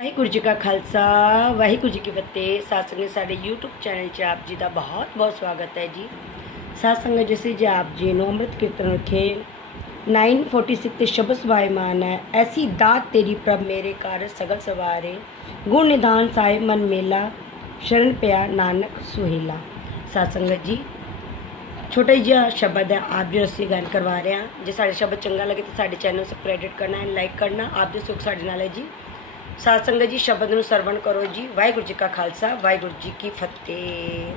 ਵਾਹਿਗੁਰੂ ਜੀ ਕਾ ਖਾਲਸਾ, ਵਾਹਿਗੁਰੂ ਜੀ ਕੀ ਫਤਿਹ। ਸਾਧ ਸੰਗਤ ਸਾਡੇ YouTube ਚੈਨਲ 'ਚ ਆਪ ਜੀ ਦਾ ਬਹੁਤ ਬਹੁਤ ਸਵਾਗਤ ਹੈ ਜੀ। ਸਾਧ ਸੰਗਤ ਜਿਸੇ ਜੀ ਆਪ ਜੀ ਨੂੰ ਅੰਮ੍ਰਿਤ ਕੀਰਤਨ ਰਖੇ 946 ਤੇ ਸ਼ਬਦ ਸਵਾਇਮਾਨ ਹੈ, ਐਸੀ ਦਾਤ ਤੇਰੀ ਪ੍ਰਭ ਮੇਰੇ ਕਾਰ ਸਗਲ ਸਵਾਰੇ। ਗੁਣ ਨਿਦਾਨ ਸਾਹਿਬ ਮਨ ਮੇਲਾ, ਸ਼ਰਨ ਪਿਆ ਨਾਨਕ ਸੁਹੇਲਾ। ਸਾਧ ਸੰਗਤ ਜੀ, ਛੋਟਾ ਜਿਹਾ ਸ਼ਬਦ ਹੈ, ਆਪ ਜੀ ਅਸੀਂ ਗਾਇਨ ਕਰਵਾ ਰਹੇ ਹਾਂ। ਜੇ ਸਾਡੇ ਸ਼ਬਦ ਚੰਗਾ ਲੱਗੇ ਤਾਂ ਸਾਡੇ ਚੈਨਲ ਨੂੰ ਸਬਸਕ੍ਰਾਈਬ ਕਰਨਾ ਹੈ ਲਾਈਕ ਕਰਨਾ, ਆਪ ਦੇ ਸੁਖ ਸਾਡੇ ਨਾਲ ਹੈ ਜੀ। ਸਾਧ ਸੰਗਤ ਜੀ, ਸ਼ਬਦ ਨੂੰ ਸਰਵਣ ਕਰੋ ਜੀ। ਵਾਹਿਗੁਰੂ ਜੀ ਕਾ ਖਾਲਸਾ, ਵਾਹਿਗੁਰੂ ਜੀ ਕੀ ਫਤਿਹ।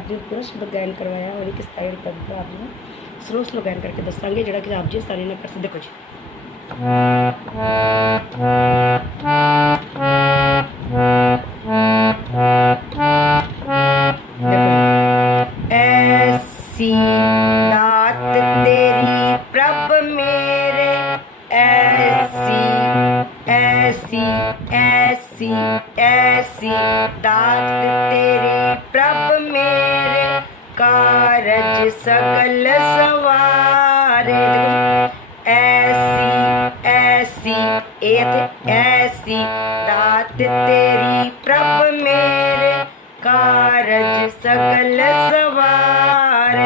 आप जी कोर्स गायन करवाया और एक स्टाइल तक तो आप जी सरोस लो गायन करके दसागे जो कि आप जी सारी ने प्रसिद्ध देखो जी। ऐसी दात तेरी कारज सकल सवार। ऐसी ऐसी, एथ, ऐसी दात तेरी प्रभ मेरे। कारज सकल सवार,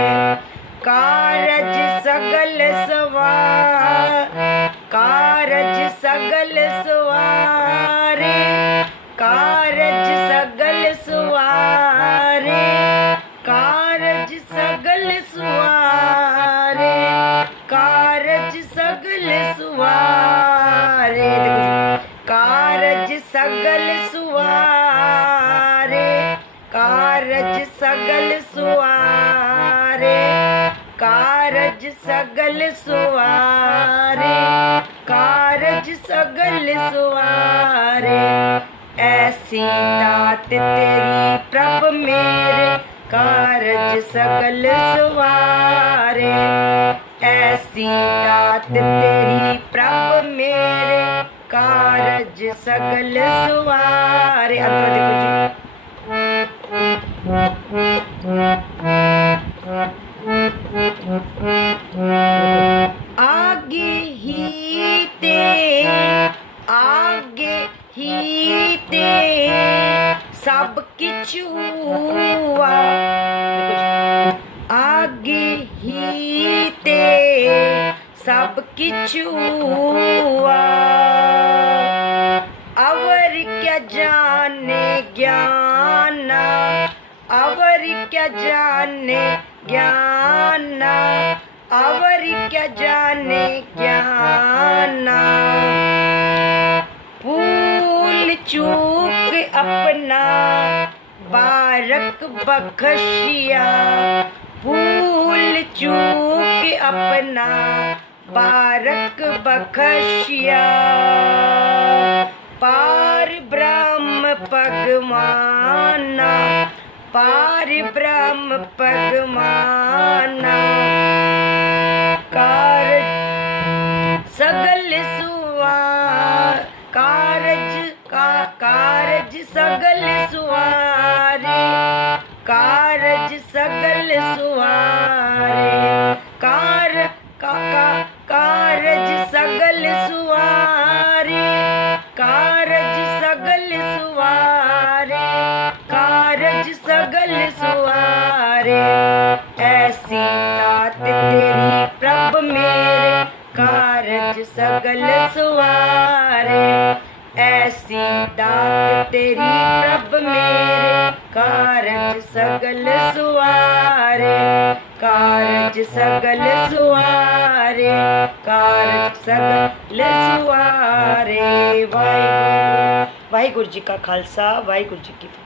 कारज सकल सवार, कारज सकल सवारे। सकल सुवारे, कारज सगल सुवारे। ऐसी दात तेरी प्रभ मेरे, कारज सकल सुवारे। ऐसी दात तेरी प्रभ मेरे, कारज सगल सुवारे। अंतर देखो जी। ज्ञान अवर क्या जाने ज्ञान। भूल चूक अपना, बारक बखशिया। भूल चूक अपना, बारक बखशिया। पार ब्रह्म पगमाना पार ब्रह्म पगमाना कार सगल पागल सुवारे, ऐसी तात तेरी प्रभ मेरे कारज सगल सुवारे, ऐसी दात तेरी प्रब मेरे कारज सगल सुवारे, कारज सगल सुवारे, कारज सगल सुवारे। वाहिगुरु वाहिगुरु जी का खालसा, वाहिगुरु जी की